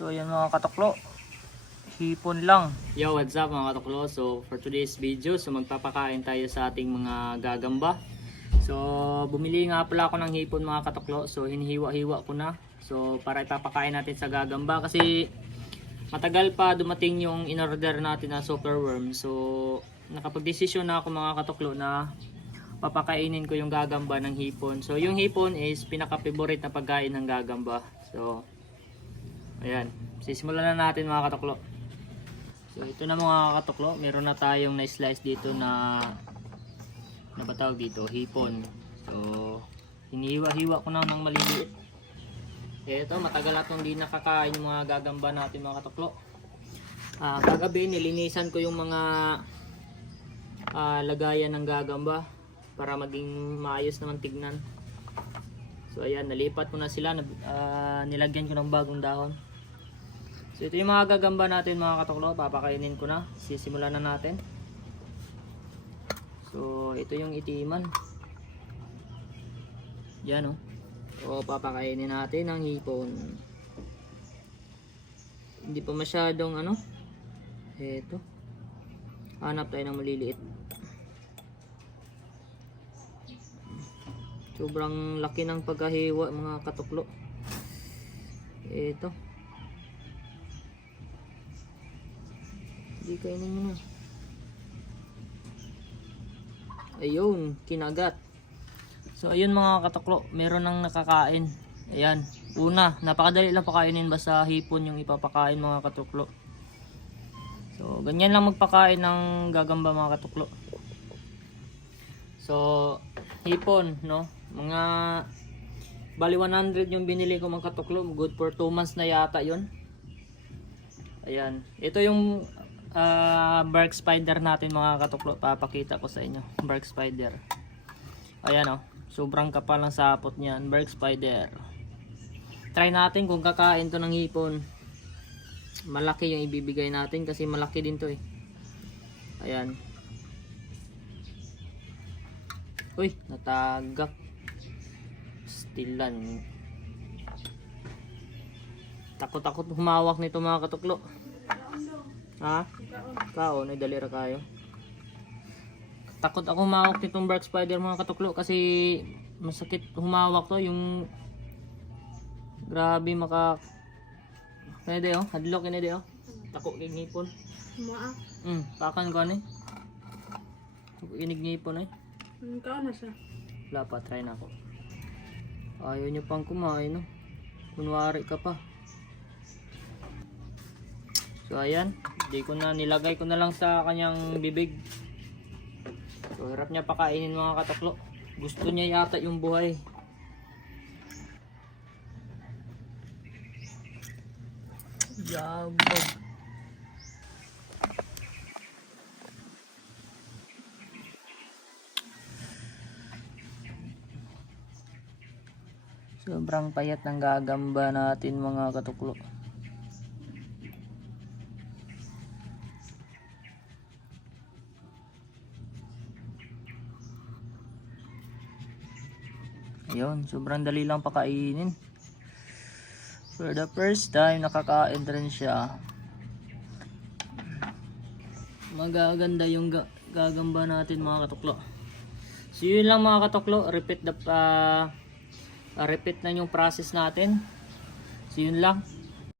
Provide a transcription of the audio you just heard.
So ayan mga katuklo, hipon lang. Yo, what's up mga katuklo? So for today's video, magpapakain tayo sa ating mga gagamba. So bumili nga pala ako ng hipon mga katuklo. So hinihiwa-hiwa ko na. So para ipapakain natin sa gagamba kasi matagal pa dumating yung in-order natin na super worm. So nakapag-desisyon na ako mga katuklo na papakainin ko yung gagamba ng hipon. So yung hipon is pinaka-favorite na pagkain ng gagamba. So ayan, sisimulan na natin mga katuklo. So ito na mga katuklo, meron na tayong na-slice dito na batawag dito, hipon. So hinihiwa-hiwa ko na ng maliliit. Ito, matagal na itong di nakakain yung mga gagamba natin mga katuklo. Kagabi nilinisan ko yung mga lagayan ng gagamba para maging maayos naman tignan. So ayan, nalipat ko na sila, nilagyan ko ng bagong dahon. So ito yung mga gagamba natin mga katuklo, papakainin ko na, sisimulan na natin. So ito yung itiman. Yan o. So papakainin natin ang hipon. Hindi pa masyadong ano. Ito. Hanap tayo ng maliliit. Sobrang laki ng pagkahiwa mga katuklo. Ito. Hindi kainin mo na. Ayun, kinagat. So ayun mga katuklo, meron nang nakakain. Ayan, una, napakadali lang pakainin basta hipon yung ipapakain mga katuklo. So ganyan lang magpakain ng gagamba mga katuklo. So hipon, no? Mga bali 100 yung binili ko mga katuklo. Good for 2 months na yata yun. Ayan, ito yung bark spider natin mga katuklo. Papakita ko sa inyo, bark spider. Ayan o, sobrang kapal ng sapot niyan, bark spider. Try natin kung kakain to ng hipon. Malaki yung ibibigay natin kasi malaki din to eh. Ayan. Uy, natagak. Stilan. Takot-takot humawak nito mga katuklo. Ha? Kaon, ay dalira kayo. Takot ako humawak nitong bark spider mga katuklo kasi masakit humawak to. Yung grabe maka kaya oh, hadlok ini oh. Takot kay ngipon. Maak. Pakan ko ni. Inig ngipon eh. Ikaw na siya. Wala pa, try na ako. Ayaw niya pang kumain no. Kunwari ka pa. So ayan, nilagay ko na lang sa kanyang bibig. So hirap niya pakainin mga katuklo. Gusto niya yata yung buhay. Yabag. Sobrang payat ng gagamba natin mga katuklo. Ayun, sobrang dali lang pakainin. For the first time, nakakain rin siya. Magaganda yung gagamba natin mga katuklo. So yun lang mga katuklo, repeat na yung process natin. So yun lang.